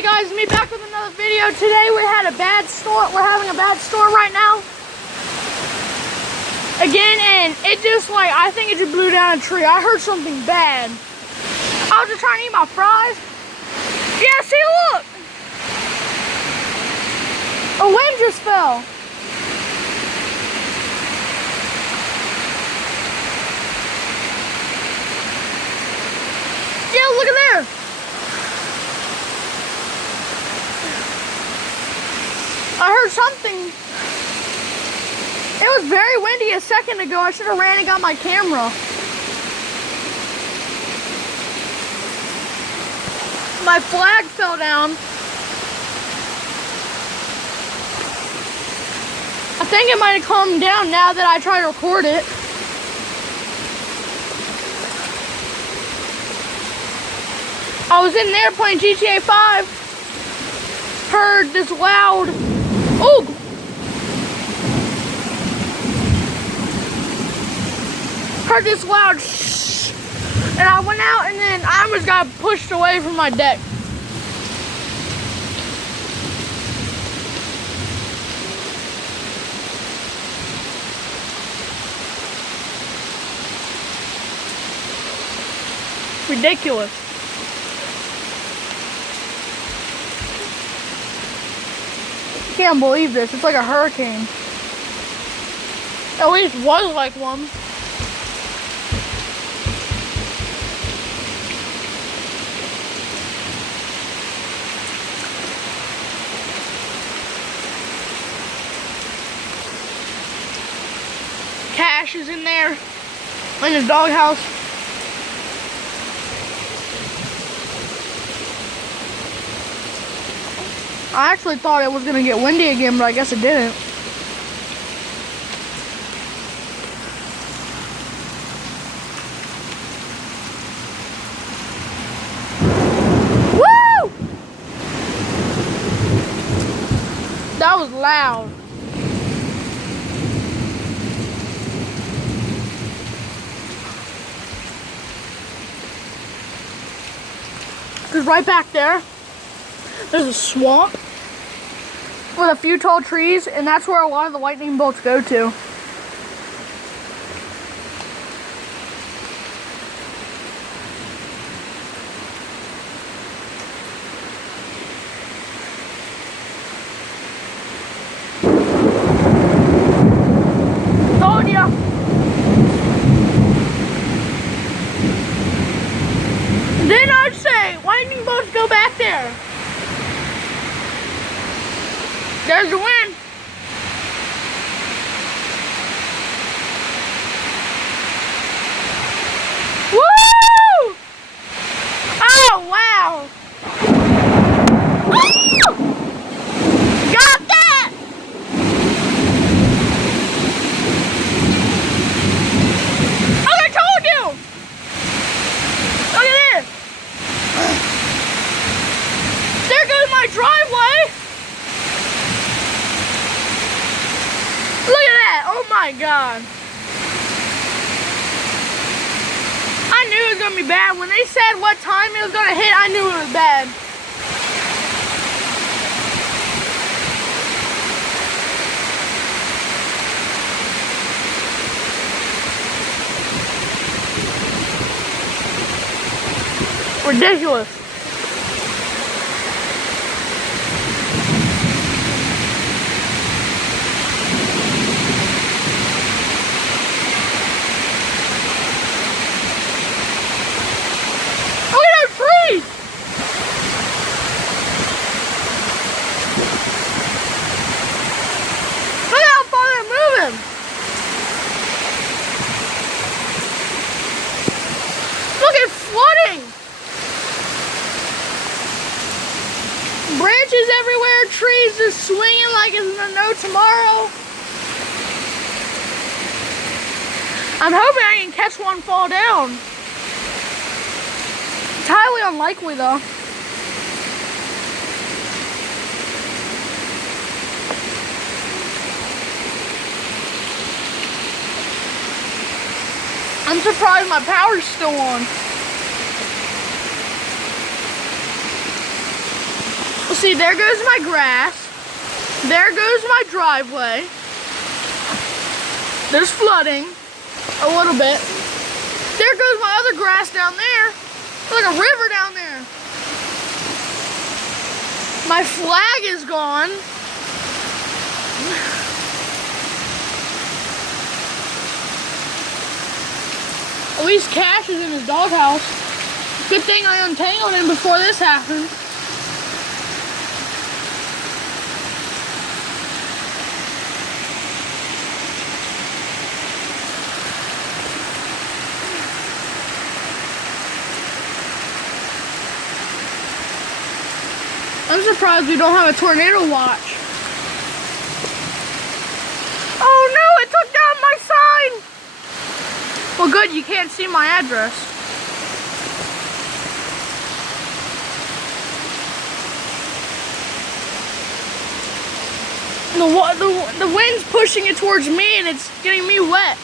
Hey guys, me back with another video. Today we're having a bad storm right now. Again, and it just I think it just blew down a tree. I heard something bad. I was just trying to eat my fries. Yeah, see, look. A limb just fell. Yeah, look at there. I heard something. It was very windy a second ago. I should have ran and got my camera. My flag fell down. I think it might have calmed down now that I tried to record it. I was in there playing GTA 5. Heard this loud, oh! Heard this loud shh. And I went out and then I almost got pushed away from my deck. Ridiculous. I can't believe this. It's like a hurricane. At least was like one. Cash is in there in his doghouse. I actually thought it was going to get windy again, but I guess it didn't. Woo! That was loud. Because right back there, there's a swamp with a few tall trees, and that's where a lot of the lightning bolts go to. Told ya. Then I'd say lightning bolts go back there. There's the wind. Woo! Oh, wow. Oh! Got that! Oh, I told you! Look at this. There goes my driveway. Look at that! Oh my God! I knew it was gonna be bad. When they said what time it was gonna hit, I knew it was bad. Ridiculous. Branches everywhere, trees just swinging like it's no tomorrow. I'm hoping I can catch one fall down. It's highly unlikely though. I'm surprised my power's still on. See, there goes my grass. There goes my driveway. There's flooding a little bit. There goes my other grass down there. There's like a river down there. My flag is gone. At least Cash is in his doghouse. Good thing I untangled him before this happened. I'm surprised we don't have a tornado watch. Oh no, it took down my sign! Well good, you can't see my address. The wind's pushing it towards me and it's getting me wet.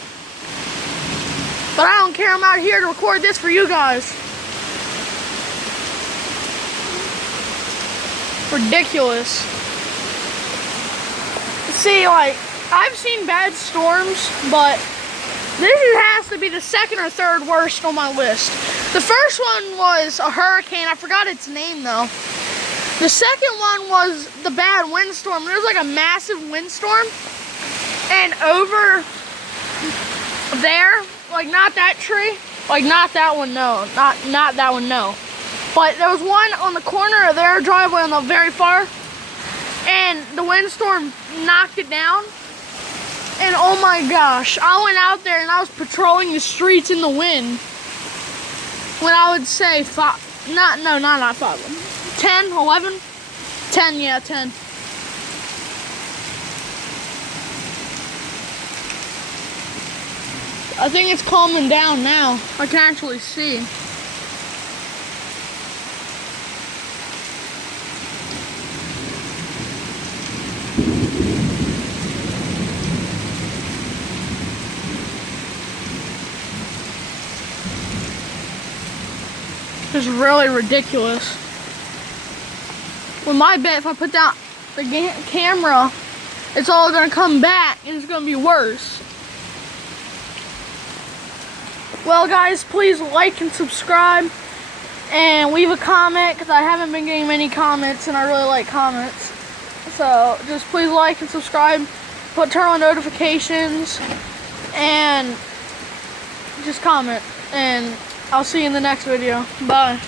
But I don't care, I'm out here to record this for you guys. Ridiculous. See, like, I've seen bad storms, but this has to be the second or third worst on my list. The first one was a hurricane. I forgot its name, though. The second one was the bad windstorm. There was like a massive windstorm, and over there, like not that tree, like not that one, no, not that one, no. But there was one on the corner of their driveway on the very far, and the windstorm knocked it down. And oh my gosh, I went out there and I was patrolling the streets in the wind. When I would say not 5, 10, 11, 10, yeah, 10. I think it's calming down now. I can actually see. It's really ridiculous. With my bet, if I put down the camera, it's all gonna come back and it's gonna be worse. Well guys, please like and subscribe and leave a comment because I haven't been getting many comments and I really like comments. So just please like and subscribe, turn on notifications, and just comment. And I'll see you in the next video. Bye.